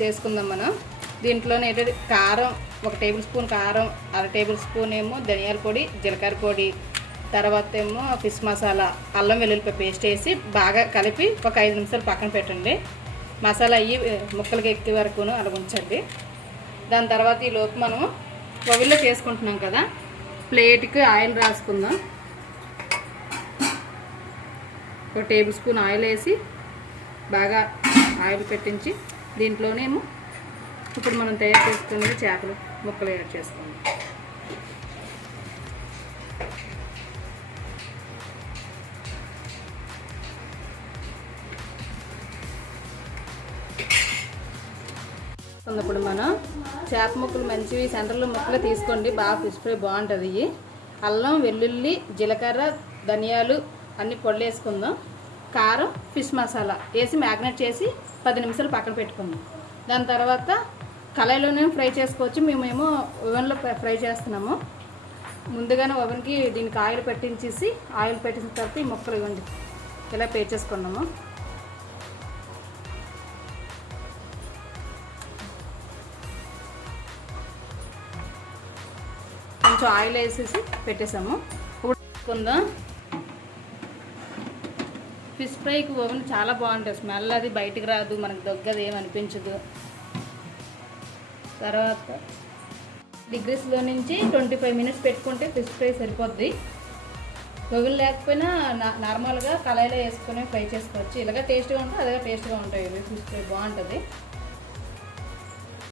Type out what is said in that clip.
చేసుకుందాం మనం. దీంట్లోనే ఏంటంటే కారం 1 టేబుల్ స్పూన్ కారం, 1/2 టేబుల్ స్పూన్ ఏమో ధనియాల పొడి, జీలకర్ర పొడి, తర్వాత ఏమో ఫిష్ మసాలా, అల్లం వెల్లుల్లిపాయ పేస్ట్ వేసి బాగా కలిపి ఒక 5 నిమిషాలు పక్కన పెట్టండి. మసాలా అయ్యి ముక్కలకి ఎక్కే వరకును అలా ఉంచండి. దాని తర్వాత ఈ లోపు మనం ఓవెన్లో చేసుకుంటున్నాం కదా, ప్లేట్కి ఆయిల్ రాసుకుందాం. 1 టేబుల్ స్పూన్ ఆయిల్ వేసి బాగా ఆయిల్ పెట్టించి దీంట్లోనేమో ఇప్పుడు మనం తయారు చేసుకునే చేపలు ముక్కలు యాడ్ చేసుకుందాం. ఇప్పుడు మనం చేప ముక్కలు మంచివి సెంటర్లో ముక్కలు తీసుకోండి, బాగా ఫిష్ ఫ్రై బాగుంటుంది. అల్లం వెల్లుల్లి జీలకర్ర ధనియాలు అన్ని పొడులు వేసుకుందాం. కారం ఫిష్ మసాలా వేసి మ్యాగ్నేట్ చేసి 10 నిమిషాలు పక్కన పెట్టుకుందాం. దాని తర్వాత కళాయిలోనే ఫ్రై చేసుకోవచ్చు, మేమేమో ఓవెన్లో ఫ్రై చేస్తున్నాము. ముందుగానే ఓవెన్కి దీనికి ఆయిల్ పెట్టించేసి ఆయిల్ పెట్టిన తర్వాత ఈ ముక్కలు ఇవ్వండి ఇలా పే చేసుకున్నాము. కొంచెం ఆయిల్ వేసేసి పెట్టేసాము. ఇప్పుడు తీసుకుందాం. ఫిష్ ఫ్రైకి ఓవెన్ చాలా బాగుంటుంది, స్మెల్ అది బయటికి రాదు, మనకు దగ్గర ఏమి అనిపించదు. తర్వాత డిగ్రీస్లో నుంచి 25 మినిట్స్ పెట్టుకుంటే ఫిష్ ఫ్రై సరిపోద్ది. ఓవెన్ లేకపోయినా నార్మల్గా కళాయిలో వేసుకొని ఫ్రై చేసుకోవచ్చు. ఇలాగ టేస్ట్గా ఉంటుంది, అదే టేస్ట్గా ఉంటాయి. ఫిష్ ఫ్రై బాగుంటుంది.